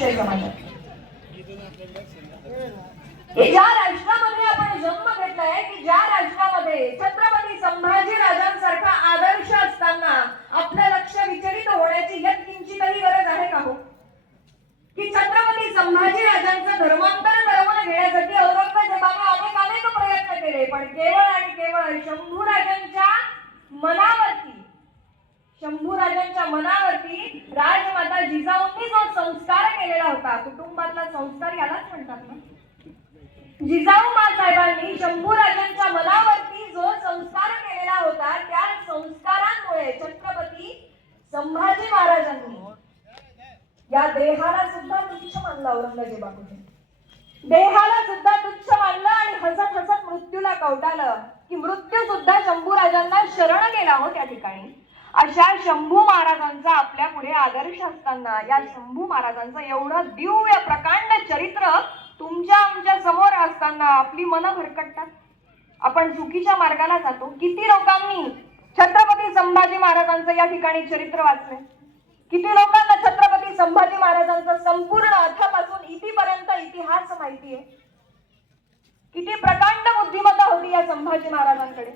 ज्या राष्ट्रामध्ये आपण जन्म घेतलाय की ज्या राष्ट्रामध्ये छत्रपती संभाजी राजांसारखा आदर्श असताना आपलं लक्ष विचलित होण्याची यत्किंचितही गरज आहे का हो? की छत्रपती संभाजी राजांचं धर्मांतर घडवून घेण्यासाठी औरंगजेबाने अनेक प्रयत्न केले, पण केवळ आणि केवळ शंभूराजांच्या मनावरती राजमाता जिजाऊंनी जो संस्कार केलेला होता, कुटुंबातला संस्कार यालाच म्हणतात ना. जिजाऊ साहेबांनी शंभूराजांच्या मनावरती जो संस्कार केलेला होता, त्या संस्कारांमुळे छत्रपती संभाजी महाराजांनी या देहाला सुद्धा तुच्छ मानलं. औरंगजेबाकडे देहाला सुद्धा तुच्छ मानलं आणि हसत हसत मृत्यूला कवटाळलं की मृत्यू सुद्धा शंभूराजांना शरण गेला हो त्या ठिकाणी. अशा शंभू महाराजांचा आपल्या पुढे आदर्श असताना या शंभू महाराजांचं एवढं दिव्य प्रकांड चरित्र तुमच्या आमच्या समोर असताना आपली मनं भरकटतात. आपण चुकीच्या मार्गाला जातो. किती लोकांनी छत्रपती संभाजी महाराजांचं या ठिकाणी चरित्र वाचले? किती लोकांना छत्रपती संभाजी महाराजांचा संपूर्ण अथापासून इतिपर्यंत इतिहास माहिती आहे? किती प्रकांड बुद्धिमत्ता होती या संभाजी महाराजांकडे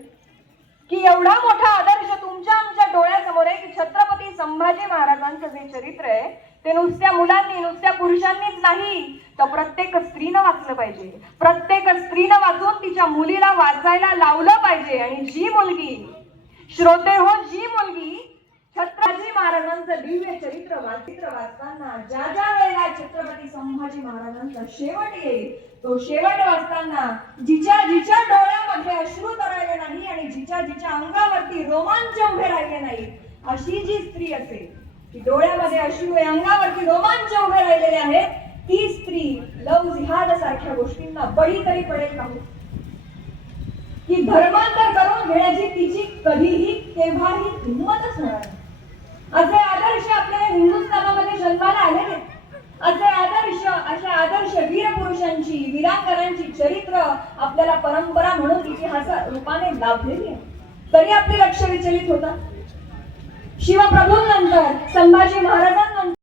की एवढा मोठा आदर्श तुमच्या आमच्या डोळ्यासमोर आहे की छत्रपती संभाजी महाराजांचं जे चरित्र आहे ते नुसत्या मुलांनी, नुसत्या पुरुषांनीच नाही तर प्रत्येक स्त्रीनं वाचलं पाहिजे. प्रत्येक स्त्रीनं वाचून तिच्या मुलीला वाचायला लावलं पाहिजे. आणि जी मुलगी, श्रोते हो, जी मुलगी छत्रपती महाराजांचं दिव्य चरित्र वाचताना ज्या वेळेला छत्रपती संभाजी महाराजांचा शेवट येईल, तो शेवट वाचताना जिच्या डोळ्यामध्ये अश्रू तरळले नाही आणि जिच्या अंगावरती रोमांच उभे राहिले नाही, अशी जी स्त्री असेल की डोळ्यामध्ये अश्रू आहे, अंगावरती रोमांच उभे राहिलेले आहेत, ती स्त्री लव जिहाद सारख्या गोष्टींना बळी तरी पडेल का? की धर्मांतर करून घेण्याची तिची कधीही केव्हाही हिंमतच होणार नाही. असे आदर्श आपल्या हिंदुस्थानामध्ये जन्माला आलेले, अशा आदर्श वीर पुरुषांची, वीरांगनांची चरित्र आपल्याला परंपरा म्हणून इतिहास रूपाने लाभलेली आहे. तरी आपले लक्ष विचलित होतात. शिवप्रभूंनंतर, संभाजी महाराजांनंतर